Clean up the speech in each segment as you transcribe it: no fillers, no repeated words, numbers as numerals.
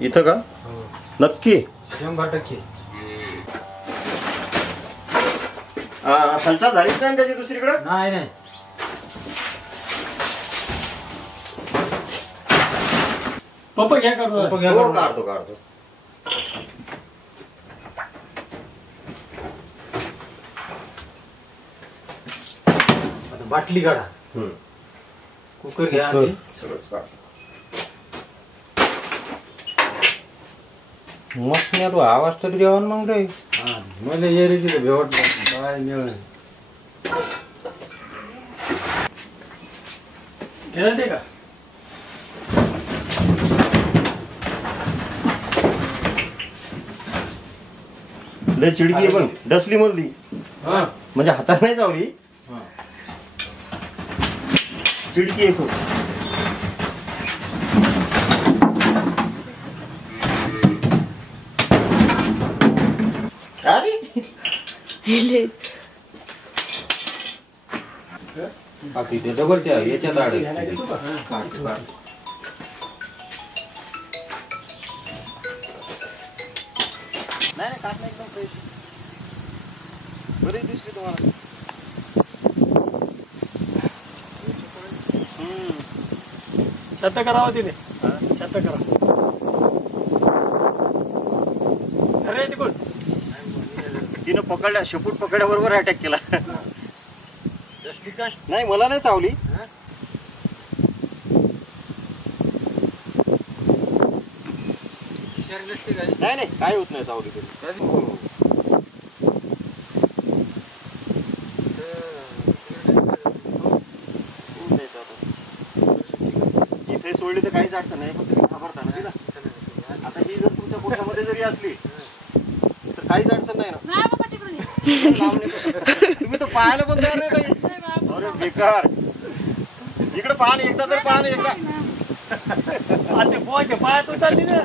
इथं का? नक्की 100%. हालचाल झालीच नाही त्याची दुसरीकडे? नाही नाही. पंप घ्या काढतो. काढतो. बाटली काढा. कुकर घ्या. सगळंच काढ. मस्त नाही तू आवाज तरी द्यावा मग रे. मला येरीची भेवट काय मिळेल. घेते का? लय चिडकी पण डसली मधली. म्हणजे हातात नाही चावली. चिडकी आहे खूप. बाकी डबल त्या याच्यात आड नाही काढ नाही एकदम फ्रेश. बरी दिसली तुम्हाला. शत करावं तिने. शत करा. अरे तिकडून तिनं पकडल्या शेपूट पकडल्याबरोबर अटॅक केला. काय नाही मला नाही चावली. नाही काय होत नाही चावली तरी. इथे सोडली तर काहीच अडचण नाही. पण तुम्ही घाबरता ना तिला. आता ही जर तुमच्या पोटामध्ये जरी असली तर काहीच अडचण नाही ना. तुम्ही तर पाहायला पण तयार नाही काही. अरे बेकार. इकडे पाहणे एकदा तर पाहणे एकदा. ते पोहायचे पायात उतरली ना.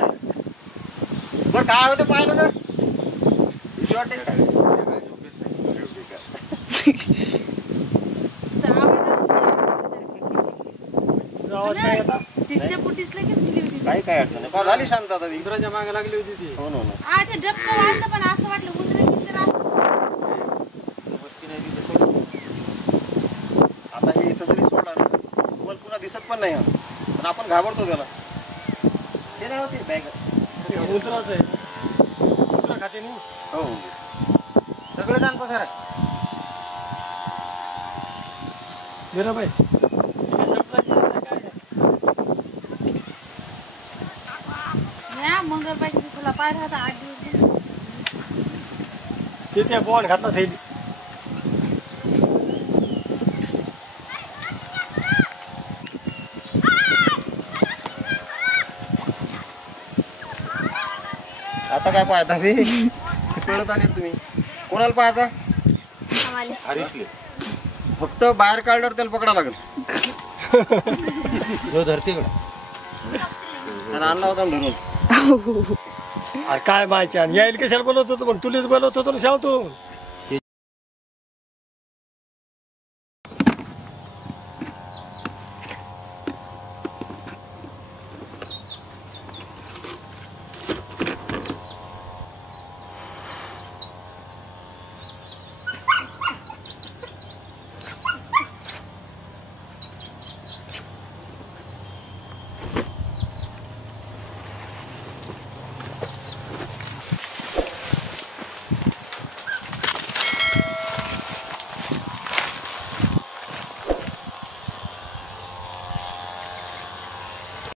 बरं काय होतं पाहिलं तर भीती वाटते का? काय अडचण नाही. झाली शांत आता. उंदराच्या मागे लागली होती ती. हो ना. आता हे इथं जरी सोडला ना तुम्हाला पुन्हा दिसत पण नाही. पण आपण घाबरतो त्याला. ते नाही होते बॅग. उतराच आहे. उतरा खाते नाही. हो सगळं जाणतो खरं. मीराबाई तुला पाय राहता 8 दिवस. ते बोन घातला थैली. आता काय पाहता मी कळत आले तुम्ही. कोणाला पाहायचा? हरीशले. फक्त बाहेर काढल्यावर त्याला पकडा लागेल. जो धरतीकडे त्यानं आणला होता धरून. काय माहिती यायला कशाला बोलवत होतो. मग तुलाच बोलवत होतो ना. शाव तू